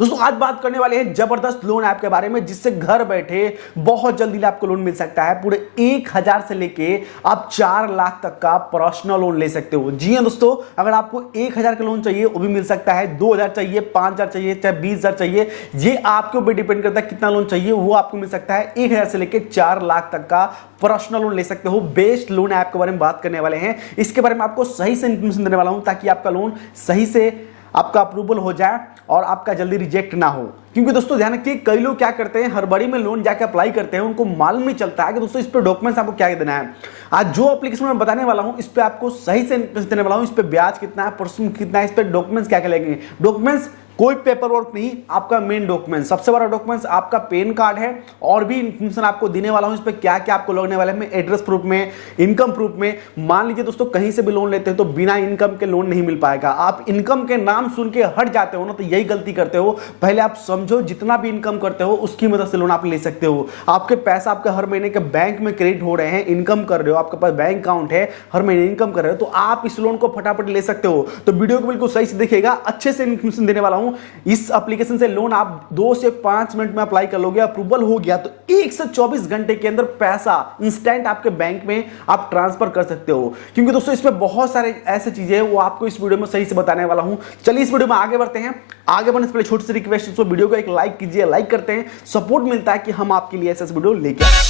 दोस्तों आज बात करने वाले हैं जबरदस्त लोन ऐप के बारे में, जिससे घर बैठे बहुत जल्दी आपको लोन मिल सकता है। पूरे 1000 से लेके आप 4 लाख तक का पर्सनल लोन ले सकते हो। जी हां दोस्तों, अगर आपको 1000 का लोन चाहिए वो भी मिल सकता है, 2000 चाहिए, 5000 चाहिए, चाहे 20000 चाहिए, ये आपके ऊपर डिपेंड करता है कितना लोन चाहिए, वो आपको मिल सकता है। 1000 से लेके 4 लाख तक का पर्सनल लोन ले सकते हो। बेस्ट लोन ऐप के बारे में बात करने वाले हैं। इसके बारे में आपको सही से इंफॉर्मेशन देने वाला हूं, ताकि आपका लोन सही से आपका अप्रूवल हो जाए और आपका जल्दी रिजेक्ट ना हो। क्योंकि दोस्तों ध्यान रखिए, कई लोग क्या करते हैं, हड़बड़ी में लोन जाके अप्लाई करते हैं, उनको मालूम नहीं चलता है कि दोस्तों इस पे डॉक्यूमेंट्स आपको क्या देना है। आज जो एप्लीकेशन मैं बताने वाला हूं, इस पे आपको सही से देने वाला हूं। इस पे ब्याज कितना है, परसेंट कितना है, इस पे डॉक्यूमेंट्स क्या क्या लगेंगे। डॉक्यूमेंट्स कोई पेपर वर्क नहीं, आपका मेन डॉक्यूमेंट, सबसे बड़ा डॉक्यूमेंट्स आपका पैन कार्ड है। और भी इंफॉर्मेशन आपको देने वाला हूं, इस पे क्या क्या आपको लगने वाला है, एड्रेस प्रूफ में, इनकम प्रूफ में। मान लीजिए दोस्तों कहीं से भी लोन लेते हैं तो बिना इनकम के लोन नहीं मिल पाएगा। आप इनकम के नाम सुन के हट जाते हो ना, तो यही गलती करते हो। पहले आप समझो, जितना भी इनकम करते हो उसकी मदद से लोन आप ले सकते हो। आपके पैसा आपके हर महीने के बैंक में क्रेडिट हो रहे हैं, इनकम कर रहे हो, आपके पास बैंक अकाउंट है, हर महीने इनकम कर रहे हो, तो आप इस लोन को फटाफट ले सकते हो। तो वीडियो को बिल्कुल सही से देखिएगा, अच्छे से इंफॉर्मेशन देने वाला हूं। इस एप्लीकेशन से लोन आप 2 से 5 मिनट में अप्लाई कर लोगे, अप्रूवल हो गया तो 1 से 24 घंटे के अंदर पैसा इंस्टेंट आपके बैंक में आप ट्रांसफर कर सकते हो। क्योंकि दोस्तों इसमें बहुत सारे ऐसे चीजें हैं, वो आपको इस वीडियो में सही से बताने वाला हूं। चलिए इस वीडियो में आगे बढ़ते हैं। आगे बढ़ने से पहले छोटी सी रिक्वेस्ट है, वीडियो को एक लाइक कीजिए। लाइक करते हैं, सपोर्ट मिलता है कि हम आपके लिए ऐसे वीडियो लेके आए।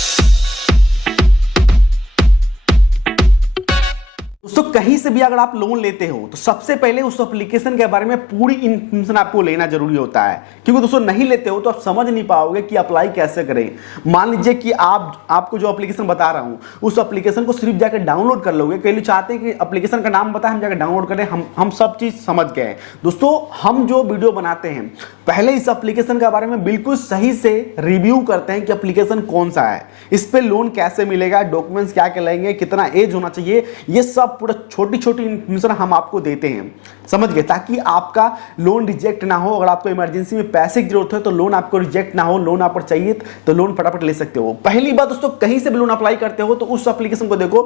दोस्तों कहीं से भी अगर आप लोन लेते हो तो सबसे पहले उस एप्लीकेशन के बारे में पूरी इंफॉर्मेशन आपको लेना जरूरी होता है। क्योंकि दोस्तों नहीं लेते हो तो आप समझ नहीं पाओगे कि अप्लाई कैसे करें। मान लीजिए कि आपको जो एप्लीकेशन बता रहा हूं, उस एप्लीकेशन को सिर्फ जाकर डाउनलोड कर लोगे। कई लोग चाहते हैं कि एप्लीकेशन का नाम बताएं, हम जाकर डाउनलोड करें। हम सब चीज समझ गए। दोस्तों हम जो वीडियो बनाते हैं, पहले इस एप्लीकेशन के बारे में बिल्कुल सही से रिव्यू करते हैं कि एप्लीकेशन कौन सा है, इस पे लोन कैसे मिलेगा, डॉक्यूमेंट्स क्या क्या लगेंगे, कितना एज होना चाहिए, ये सब पूरा छोटी छोटी इंफॉर्मेशन हम आपको देते हैं। समझ गए, ताकि आपका लोन रिजेक्ट ना हो। अगर आपको इमरजेंसी में पैसे की जरूरत है तो लोन आपको रिजेक्ट ना हो, लोन आप पर चाहिए तो लोन फटाफट ले सकते हो। पहली बात दोस्तों, कहीं से भी लोन अप्लाई करते हो तो उस एप्लीकेशन को देखो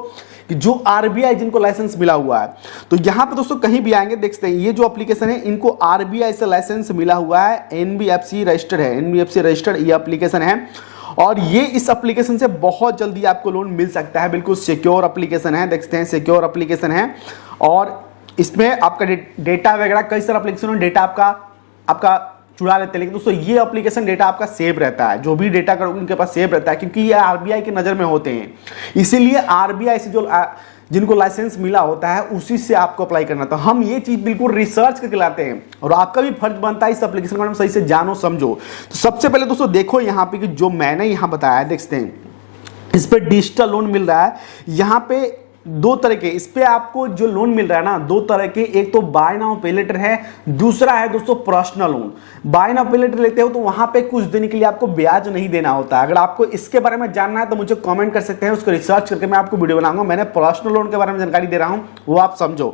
कि जो आरबीआई जिनको लाइसेंस मिला हुआ है। तो यहां पे दोस्तों कहीं भी आएंगे, देखते हैं ये जो एप्लीकेशन है, इनको आरबीआई से लाइसेंस मिला हुआ है, एनबीएफसी रजिस्टर्ड है, एनबीएफसी रजिस्टर्ड ये एप्लीकेशन है। और ये इस एप्लीकेशन से बहुत जल्दी आपको लोन मिल सकता है। बिल्कुल सिक्योर एप्लीकेशन है, देखते हैं सिक्योर एप्लीकेशन है। और इसमें आपका डेटा वगैरह, कई सारे एप्लीकेशन में डेटा आपका चुरा लेते हैं, लेकिन दोस्तों ये एप्लीकेशन डेटा आपका सेव रहता है। जो भी डेटा करोगे उनके पास सेव रहता है, क्योंकि ये आरबीआई की नज़र में होते हैं। इसीलिए आरबीआई से जो जिनको लाइसेंस मिला होता है उसी से आपको अप्लाई करना। तो हम ये चीज बिल्कुल रिसर्च करके लाते हैं, और आपका भी फर्ज बनता है इस एप्लीकेशन को सही से जानो समझो। तो सबसे पहले दोस्तों देखो यहाँ पे कि जो मैंने यहाँ बताया है, देखते हैं इस पे डिजिटल लोन मिल रहा है। यहाँ पे 2 तरह के इस पे आपको जो लोन मिल रहा है ना, 2 तरह के, एक तो बाय नाउ पे लेटर है, दूसरा है दोस्तों पर्सनल लोन। बाय नाउ पे लेटर लेते हो तो वहां पे कुछ दिन के लिए आपको ब्याज नहीं देना होता है। अगर आपको इसके बारे में जानना है तो मुझे कमेंट कर सकते हैं, उसको रिसर्च करके मैं आपको वीडियो बनाऊंगा। मैंने पर्सनल लोन के बारे में जानकारी दे रहा हूं, वो आप समझो।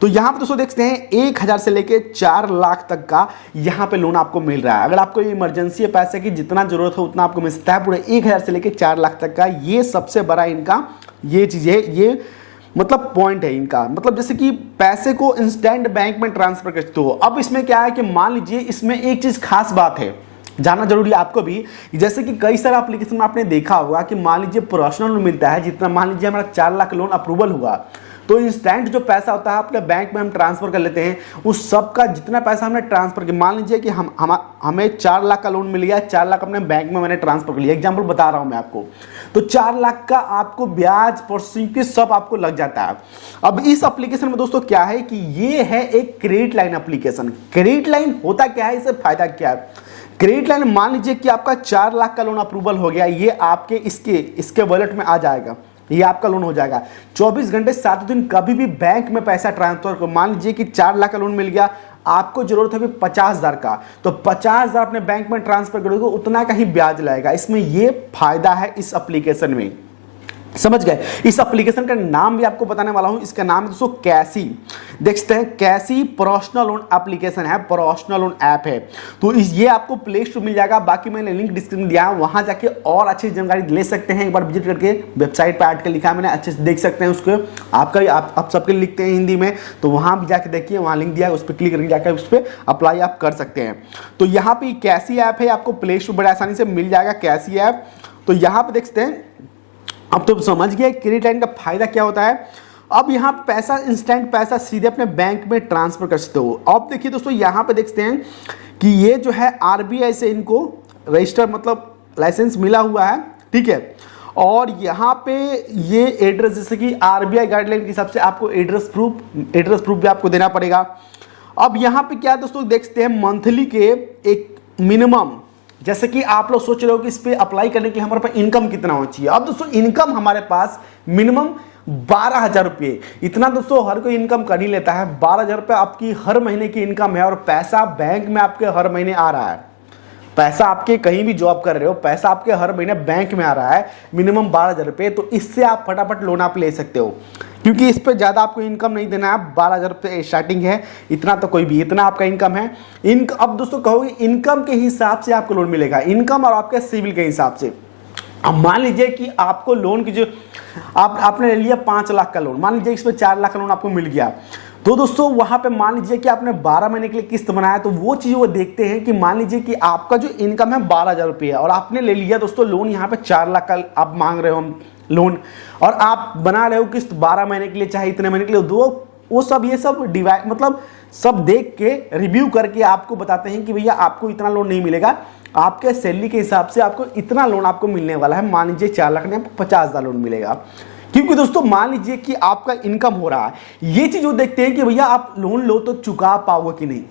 तो यहां पे दोस्तों देखते हैं 1000 से लेके 4 लाख तक का यहां पे लोन आपको मिल रहा है। अगर आपको इमरजेंसी है पैसे की, जितना जरूरत हो उतना आपको मिल सकता है। पूरे 1000 से लेके 4 लाख तक का, ये सबसे बड़ा इनका ये चीज है, ये मतलब पॉइंट है इनका। मतलब जैसे कि पैसे को इंस्टेंट बैंक में ट्रांसफर कर सकते हो। अब इसमें क्या है कि मान लीजिए, इसमें एक चीज खास बात है, जानना जरूरी है आपको भी। जैसे कि कई सारे एप्लीकेशन में आपने देखा होगा कि मान लीजिए पर्सनल लोन मिलता है, जितना मान लीजिए हमारा 4 लाख लोन अप्रूवल हुआ, तो इंस्टेंट जो पैसा होता है अपने बैंक में हम ट्रांसफर कर लेते हैं। उस सब का जितना पैसा हमने ट्रांसफर किया, मान लीजिए कि हमें 4 लाख का लोन मिल गया, 4 लाख अपने बैंक में मैंने ट्रांसफर कर लिया, एग्जांपल बता रहा हूं मैं आपको। तो 4 लाख का आपको ब्याज प्रोसेसिंग सब आपको लग जाता है। अब इस एप्लीकेशन में दोस्तों क्या है कि ये है एक credit line application. Credit line होता क्या है, इससे फायदा क्या है? क्रेडिट लाइन, मान लीजिए कि आपका 4 लाख का लोन अप्रूवल हो गया, ये आपके इसके वॉलेट में आ जाएगा, ये आपका लोन हो जाएगा। 24 घंटे 7 दिन कभी भी बैंक में पैसा ट्रांसफर करो। मान लीजिए कि 4 लाख का लोन मिल गया, आपको जरूरत है 50,000 का, तो 50,000 अपने बैंक में ट्रांसफर करोगे, उतना का ही ब्याज लगेगा। इसमें ये फायदा है इस एप्लीकेशन में। समझ गए। इस एप्लीकेशन का नाम भी आपको बताने वाला हूं, इसका नाम है दोस्तों कैसी। देख सकते हैं कैसी पर्सनल लोन एप्लीकेशन है, पर्सनल लोन ऐप है। तो ये आपको प्ले स्टोर मिल जाएगा, बाकी मैंने लिंक डिस्क्रिप्शन में दिया है, वहां जाके और अच्छी जानकारी ले सकते हैं। एक बार विजिट करके वेबसाइट पर आर्टिकल लिखा है मैंने, अच्छे से देख सकते हैं उसको। आपका आप सबके लिखते हैं हिंदी में, तो वहां भी जाके देखिए, वहां लिंक दिया है, उस पर क्लिक करके जाकर उस पर अप्लाई आप कर सकते हैं। तो यहाँ पे कैसी ऐप है, आपको प्ले स्टोर बड़े आसानी से मिल जाएगा कैसी ऐप। तो यहाँ पे देख सकते हैं, अब तो समझ गए क्रेडिट लाइन का फायदा क्या होता है। अब यहाँ पैसा, इंस्टेंट पैसा सीधे अपने बैंक में ट्रांसफर कर सकते हो। अब देखिए दोस्तों, यहाँ पे देखते हैं कि ये जो है आरबीआई से इनको रजिस्टर मतलब लाइसेंस मिला हुआ है, ठीक है। और यहाँ पे ये एड्रेस, जैसे कि आरबीआई गाइडलाइन के हिसाब से आपको एड्रेस प्रूफ भी आपको देना पड़ेगा। अब यहाँ पे क्या दोस्तों देख सकते हैं, मंथली के एक मिनिमम, जैसे कि आप लोग सोच रहे हो कि इस पे अप्लाई करने के लिए हमारे पास इनकम कितना होना चाहिए। अब दोस्तों इनकम हमारे पास मिनिमम 12,000 रुपये, इतना दोस्तों हर कोई इनकम कर ही लेता है। 12,000 रुपये आपकी हर महीने की इनकम है, और पैसा बैंक में आपके हर महीने आ रहा है। पैसा आपके कहीं भी जॉब कर रहे हो, पैसा आपके हर महीने बैंक में आ रहा है, मिनिमम 12,000 रुपये। तो इससे आप फटाफट लोन आप ले सकते हो, क्योंकि इस पर ज़्यादा आपको इनकम नहीं देना है। 12,000 रुपये स्टार्टिंग है, इतना तो कोई भी, इतना आपका इनकम है। अब दोस्तों कहोगे इनकम के हिसाब से आपको लोन मिलेगा, इनकम और आपके सिविल के हिसाब से। अब मान लीजिए कि आपको लोन की जो आपने ले लिया 5 लाख का लोन, मान लीजिए इस पर 4 लाख का लोन आपको मिल गया, तो दोस्तों वहां पे मान लीजिए कि आपने 12 महीने के लिए किस्त बनाया, तो वो चीज वो देखते हैं कि मान लीजिए कि आपका जो इनकम है 12,000 रुपये है, और आपने ले लिया दोस्तों लोन यहाँ पे 4 लाख का आप मांग रहे हो हम लोन, और आप बना रहे हो किस्त 12 महीने के लिए, चाहे इतने महीने के लिए, वो सब ये सब डिवाइड मतलब सब देख के रिव्यू करके आपको बताते हैं कि भैया आपको इतना लोन नहीं मिलेगा, आपके सैलरी के हिसाब से आपको इतना लोन आपको मिलने वाला है। मान लीजिए 4 लाख में आपको 50,000 लोन मिलेगा, क्योंकि दोस्तों मान लीजिए कि आपका इनकम हो रहा है। ये चीज वो देखते हैं कि भैया आप लोन लो तो चुका पाओगे कि नहीं,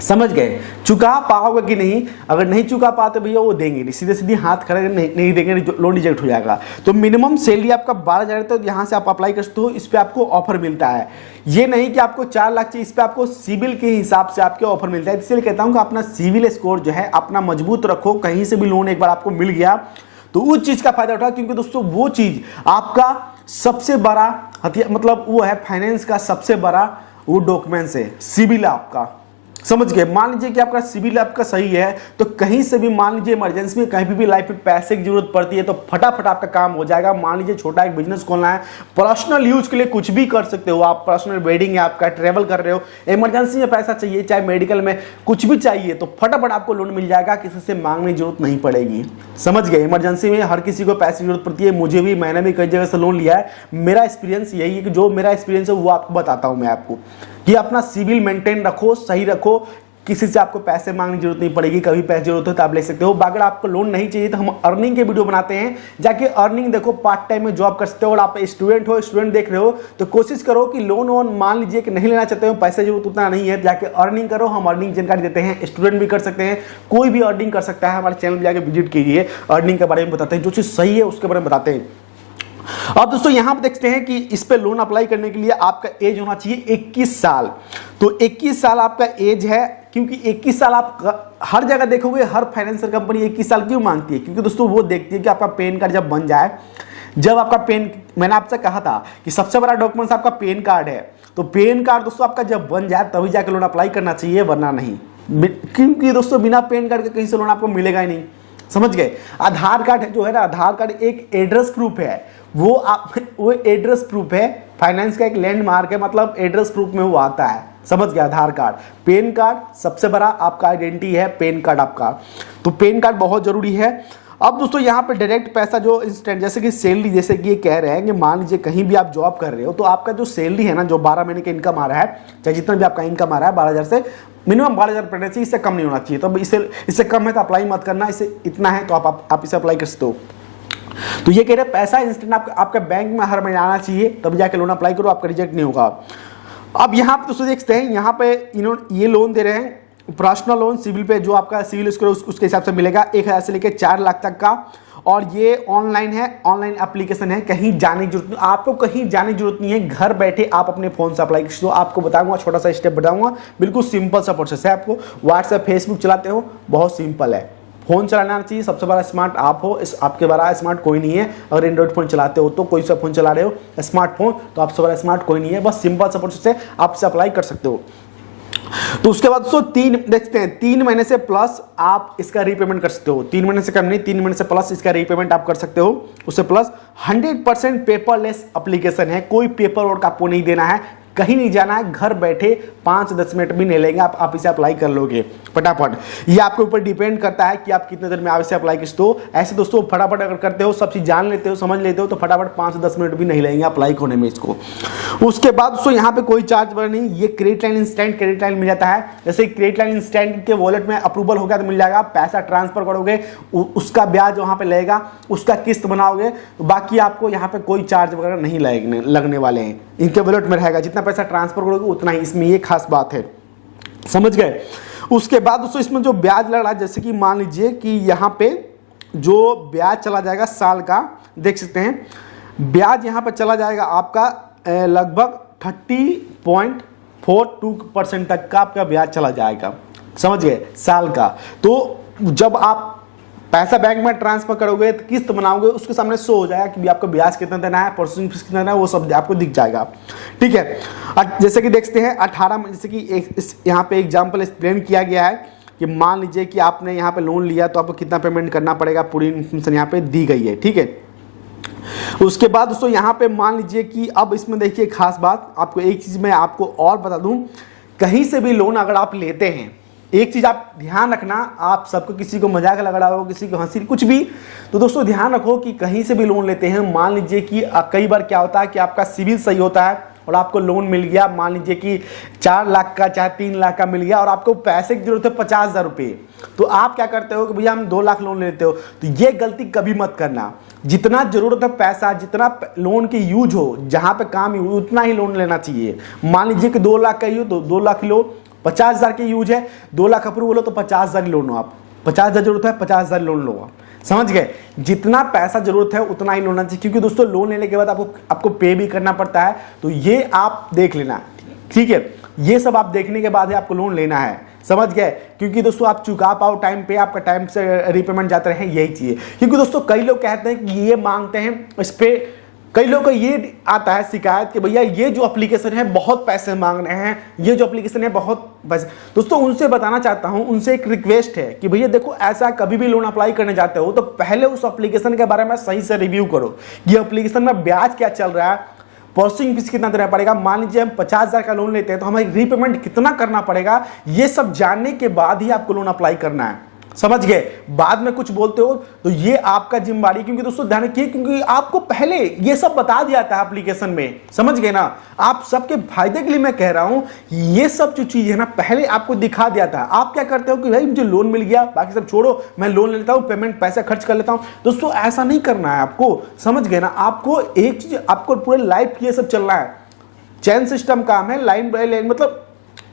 समझ गए, चुका पाओगे कि नहीं। अगर नहीं चुका पाते भैया वो देंगे नहीं, सीधे सीधे हाथ खड़े नहीं देंगे, लोन रिजेक्ट हो जाएगा। तो मिनिमम सैलरी आपका 12,000, तो यहाँ से आप अप्लाई कर सकते हो, इस पर आपको ऑफर मिलता है। ये नहीं कि आपको 4 लाख चाहिए, इस पर आपको सिविल के हिसाब से आपके ऑफर मिलता है। इसलिए कहता हूँ कि अपना सिविल स्कोर जो है अपना मजबूत रखो, कहीं से भी लोन एक बार आपको मिल गया तो उस चीज का फायदा उठाओ, क्योंकि दोस्तों वो चीज आपका सबसे बड़ा हथियार, मतलब वो है फाइनेंस का सबसे बड़ा वो डॉक्यूमेंट्स है, सिविल आपका। समझ गए। मान लीजिए कि आपका सिविल आपका सही है, तो कहीं से भी मान लीजिए इमरजेंसी में कहीं भी लाइफ में पैसे की जरूरत पड़ती है तो फटाफट आपका काम हो जाएगा। मान लीजिए छोटा एक बिजनेस खोलना है, पर्सनल यूज के लिए कुछ भी कर सकते हो आप, पर्सनल वेडिंग है आपका, ट्रेवल कर रहे हो, इमरजेंसी में पैसा चाहिए, चाहे मेडिकल में कुछ भी चाहिए, तो फटाफट आपको लोन मिल जाएगा, किसी से मांगने की जरूरत नहीं पड़ेगी। समझ गए। इमरजेंसी में हर किसी को पैसे की जरूरत पड़ती है, मुझे भी, मैंने भी कई जगह से लोन लिया है। मेरा एक्सपीरियंस यही है कि जो मेरा एक्सपीरियंस है वो आपको बताता हूं मैं आपको, कि अपना सिविल मेंटेन रखो, सही रखो, किसी से आपको पैसे मांगने की जरूरत नहीं पड़ेगी। कभी पैसे जरूरत हो तो आप ले सकते हो। अगर आपको लोन नहीं चाहिए तो हम अर्निंग के वीडियो बनाते हैं, जाके अर्निंग देखो, पार्ट टाइम में जॉब कर सकते हो। और आप स्टूडेंट हो, स्टूडेंट देख रहे हो तो कोशिश करो कि लोन मान लीजिए कि नहीं लेना चाहते हो, पैसे जरूरत उतना नहीं है, जाके अर्निंग करो। हम अर्निंग जानकारी देते हैं, स्टूडेंट भी कर सकते हैं, कोई भी अर्निंग कर सकता है। हमारे चैनल पर जाके विजिट कीजिए, अर्निंग के बारे में बताते हैं, जो चीज़ सही है उसके बारे में बताते हैं। अब दोस्तों यहां पर देखते हैं कि इस पे लोन अप्लाई करने के लिए आपका एज होना चाहिए 21 साल। तो 21 साल आपका एज है, क्योंकि 21 साल आप हर जगह देखोगे, हर फाइनेंशियल कंपनी 21 साल क्यों मांगती है, क्योंकि दोस्तों वो देखती है कि आपका पैन कार्ड जब बन जाए, जब आपका पैन, मैंने आपसे कहा था कि सबसे बड़ा डॉक्यूमेंट्स आपका पैन कार्ड है, तो पैन कार्ड दोस्तों आपका जब बन जाए तभी जाकर लोन अप्लाई करना चाहिए, वरना नहीं। क्योंकि दोस्तों बिना पैन कार्ड के कहीं से लोन आपको मिलेगा ही नहीं। समझ गए। आधार कार्ड जो है ना, आधार कार्ड एक एड्रेस प्रूफ है, वो एड्रेस प्रूफ है, फाइनेंस का एक लैंडमार्क है, मतलब एड्रेस प्रूफ में वो आता है। समझ गया। आधार कार्ड, पेन कार्ड सबसे बड़ा आपका आइडेंटिटी है, पेन कार्ड आपका, तो पेन कार्ड बहुत जरूरी है। अब दोस्तों यहाँ पे डायरेक्ट पैसा जो इंस्टेंट, जैसे कि सैलरी, जैसे कि ये कह रहे हैं कि मान लीजिए कहीं भी आप जॉब कर रहे हो तो आपका जो सैलरी है ना, जो 12 महीने का इनकम आ रहा है, चाहे जितना भी आपका इनकम आ रहा है 12,000 से मिनिमम 12,000 पड़ना चाहिए, इससे कम नहीं होना चाहिए। तो इससे कम है तो अप्लाई मत करना, इससे इतना है तो आप इसे अप्लाई कर सकते हो। तो ये कह रहे हैं पैसा इंस्टेंट आपके बैंक में हर महीने आना चाहिए, तब जाके लोन अप्लाई करो, आपका रिजेक्ट नहीं होगा। अब यहाँ पे दोस्तों देखते हैं, यहाँ पे इन्होंने ये लोन दे रहे हैं, पर्सनल लोन सिविल पे, जो आपका सिविल स्कोर उसके हिसाब से मिलेगा, 1,000 से लेकर 4 लाख तक का। और ये ऑनलाइन है, ऑनलाइन एप्लीकेशन है, कहीं जाने की जरूरत नहीं, आपको कहीं जाने की जरूरत नहीं है, घर बैठे आप अपने फोन से अप्लाई कर सकते हो। आपको बताऊंगा, छोटा सा स्टेप बताऊंगा, बिल्कुल सिंपल सा प्रोसेस है। आपको व्हाट्सएप फेसबुक चलाते हो, बहुत सिंपल है, फोन चलाना आना चाहिए। सबसे बड़ा स्मार्ट आप हो, आपके बड़ा स्मार्ट कोई नहीं है। अगर एंड्रॉइड फोन चलाते हो तो, कोई सा फोन चला रहे हो स्मार्टफोन, तो आपसे बड़ा स्मार्ट कोई नहीं है। बस सिंपल सा प्रोसेस से आप इसे अप्लाई कर सकते हो। तो उसके बाद दोस्तों 3 देखते हैं, 3 महीने से प्लस आप इसका रीपेमेंट कर सकते हो। 3 महीने से कम नहीं, 3 महीने से प्लस इसका रीपेमेंट आप कर सकते हो। उससे प्लस 100% पेपरलेस एप्लीकेशन है, कोई पेपर वर्क आपको नहीं देना है, कहीं नहीं जाना है, घर बैठे 5-10 मिनट भी नहीं लेंगे, आप इसे अप्लाई कर लोगे फटाफट। ये आपके ऊपर डिपेंड करता है कि आप कितने देर में आप इसे अप्लाई करते हो। ऐसे दोस्तों फटाफट अगर करते हो, सब चीज जान लेते हो, समझ लेते हो, तो फटाफट 5-10 मिनट भी नहीं लगेंगे अप्लाई होने में इसको। उसके बाद दोस्तों यहाँ पे कोई चार्ज वगैरह नहीं, ये credit line instant credit line मिल जाता है। जैसे क्रेडिट लाइन इंस्टेंट के वॉलेट में अप्रूवल हो गया तो मिल जाएगा, पैसा ट्रांसफर करोगे उसका ब्याज वहां पे लगेगा, उसका किस्त बनाओगे, बाकी आपको यहाँ पे कोई चार्ज वगैरह नहीं लगने वाले हैं, इनके वॉलेट में रहेगा। जितना पैसा ट्रांसफर करोगे उतना ही, इसमें ये खास बात है, समझ गए। उसके बाद दोस्तों इसमें जो ब्याज लग रहा है, जैसे कि मान लीजिए कि यहाँ पे जो ब्याज चला जाएगा साल का, देख सकते हैं ब्याज यहाँ पे चला जाएगा आपका लगभग 30.42% तक का आपका ब्याज चला जाएगा, समझ गए, साल का। तो जब आप पैसा बैंक में ट्रांसफर करोगे तो किस्त बनाओगे, उसके सामने शो हो जाएगा कि आपको ब्याज कितना देना है, प्रोसेसिंग फीस कितना देना है, वो सब आपको दिख जाएगा, ठीक है। जैसे कि देखते हैं 18, जैसे कि यहाँ पे एग्जांपल एक्सप्लेन किया गया है कि मान लीजिए कि आपने यहाँ पे लोन लिया तो आपको कितना पेमेंट करना पड़ेगा, पूरी इन्फॉर्मेशन यहाँ पे दी गई है, ठीक है। उसके बाद दोस्तों यहाँ पे मान लीजिए कि अब इसमें देखिए खास बात, आपको एक चीज मैं आपको और बता दूं, कहीं से भी लोन अगर आप लेते हैं, एक चीज आप ध्यान रखना, आप सबको किसी को मजाक लग रहा हो, किसी को हंसी, कुछ भी, तो दोस्तों ध्यान रखो कि कहीं से भी लोन लेते हैं, मान लीजिए कि कई बार क्या होता है कि आपका सिविल सही होता है और आपको लोन मिल गया, मान लीजिए कि 4 लाख का चाहे 3 लाख का मिल गया और आपको पैसे की जरूरत है 50,000 रुपये, तो आप क्या करते हो कि भैया हम 2 लाख लोन लेते हो। तो ये गलती कभी मत करना, जितना जरूरत है पैसा, जितना लोन की यूज हो, जहां पे काम यूज, उतना ही लोन लेना चाहिए। मान लीजिए कि 2 लाख का यूज, तो 2 लाख लो, 50,000 की यूज है, 2 लाख अप्रूवल हो तो 50,000 लोन लो आप, 50,000 जरूरत है 50,000 लोन लो आप, समझ गए। जितना पैसा जरूरत है उतना ही लेना चाहिए, क्योंकि दोस्तों लोन लेने के बाद आपको पे भी करना पड़ता है, तो ये आप देख लेना, ठीक है। ये सब आप देखने के बाद ही आपको लोन लेना है, समझ गए। क्योंकि दोस्तों आप चुका पाओ टाइम पे, आपका टाइम से रीपेमेंट जाते रहे, यही चाहिए। क्योंकि दोस्तों कई लोग कहते हैं कि ये मांगते हैं, इस पे कई लोग को ये आता है शिकायत कि भैया ये जो एप्लीकेशन है बहुत पैसे मांग रहे हैं, ये जो एप्लीकेशन है बहुत पैसे। दोस्तों उनसे बताना चाहता हूं, उनसे एक रिक्वेस्ट है कि भैया देखो, ऐसा कभी भी लोन अप्लाई करने जाते हो तो पहले उस एप्लीकेशन के बारे में सही से रिव्यू करो, ये एप्लीकेशन में ब्याज क्या चल रहा है, प्रोसेसिंग फीस कितना देना पड़ेगा, मान लीजिए हम 50,000 का लोन लेते हैं तो हमें रीपेमेंट कितना करना पड़ेगा, ये सब जानने के बाद ही आपको लोन अप्लाई करना है, समझ गए। बाद में कुछ बोलते हो तो ये आपका जिम्मेदारी, क्योंकि दोस्तों ध्यान रखिए, क्योंकि आपको पहले ये सब बता दिया था एप्लीकेशन में, समझ गए ना। आप सबके फायदे के लिए मैं कह रहा हूं, ये सब जो चीज है ना पहले आपको दिखा दिया था। आप क्या करते हो कि भाई मुझे लोन मिल गया, बाकी सब छोड़ो, मैं लोन ले लेता हूं, पेमेंट पैसा खर्च कर लेता हूं। दोस्तों ऐसा नहीं करना है आपको, समझ गए ना। आपको एक चीज, आपको पूरे लाइफ ये सब चलना है, चैन सिस्टम काम है, लाइन बाय लाइन। मतलब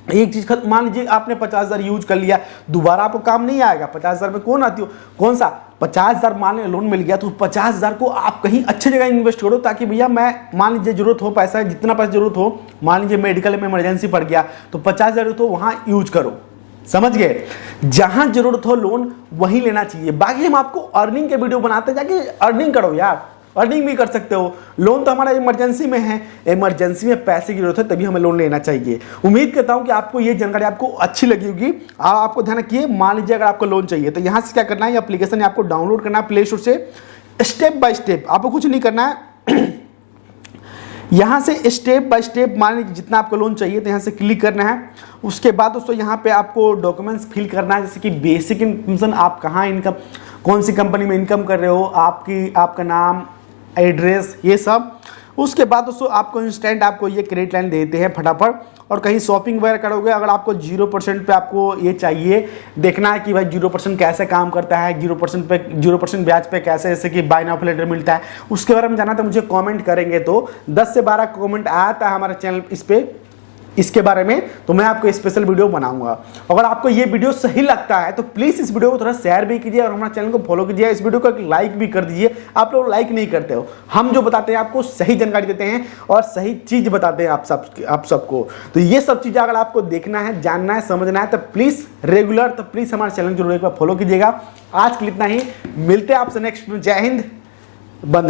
एक चीज मान लीजिए आपने 50,000 यूज कर लिया, दोबारा आपको काम नहीं आएगा। 50,000 में कौन आती हो, कौन सा 50,000 मान लोन मिल गया तो 50,000 को आप कहीं अच्छी जगह इन्वेस्ट करो, ताकि भैया मैं मान लीजिए जरूरत हो पैसा, जितना पैसा जरूरत हो, मान लीजिए मेडिकल में इमरजेंसी पड़ गया तो 50,000 जरूरत हो वहां यूज करो, समझ गए। जहां जरूरत हो लोन वहीं लेना चाहिए। बाकी हम आपको अर्निंग के वीडियो बनाते, जाके अर्निंग करो यार, अर्निंग भी कर सकते हो। लोन तो हमारा इमरजेंसी में है, इमरजेंसी में पैसे की जरूरत है तभी हमें लोन लेना चाहिए। उम्मीद करता हूं कि आपको ये जानकारी आपको अच्छी लगी होगी। आपको ध्यान रखिए, मान लीजिए अगर आपको लोन चाहिए तो यहां से क्या करना है, ये एप्लीकेशन आपको डाउनलोड करना है प्ले स्टोर से, स्टेप बाय स्टेप, आपको कुछ नहीं करना है। यहां से स्टेप बाय स्टेप मान लीजिए जितना आपको लोन चाहिए तो यहां से क्लिक करना है। उसके बाद दोस्तों यहां पे आपको डॉक्यूमेंट्स फिल करना है, जैसे कि बेसिक इन्फॉर्मेशन, आप कहाँ इनकम, कौन सी कंपनी में इनकम कर रहे हो, आपका नाम, एड्रेस, ये सब। उसके बाद दोस्तों आपको इंस्टेंट आपको ये क्रेडिट लाइन देते हैं फटाफट। और कहीं शॉपिंग वगैरह करोगे, अगर आपको 0% पे आपको ये चाहिए देखना है कि भाई 0% कैसे काम करता है, 0% ब्याज पे कैसे, जैसे कि बाय नाउ पे लेटर मिलता है, उसके बारे में जानना तो मुझे कमेंट करेंगे। तो 10 से 12 कमेंट आया था हमारे चैनल इस पे इसके बारे में, तो मैं आपको स्पेशल वीडियो बनाऊंगा। अगर आपको ये वीडियो सही लगता है तो प्लीज इस वीडियो को थोड़ा शेयर भी कीजिए और हमारे चैनल को फॉलो कीजिए। इस वीडियो को एक लाइक भी कर दीजिए। आप लोग लाइक नहीं करते हो। हम जो बताते हैं आपको सही जानकारी देते हैं और सही चीज बताते हैं आप सबको। तो ये सब चीजें अगर आपको देखना है, जानना है, समझना है तो प्लीज रेगुलर, तो प्लीज हमारे चैनल को जरूर एक बार फॉलो कीजिएगा। आज के लिए इतना ही, मिलते हैं आपसे नेक्स्ट में। जय हिंद, बंद।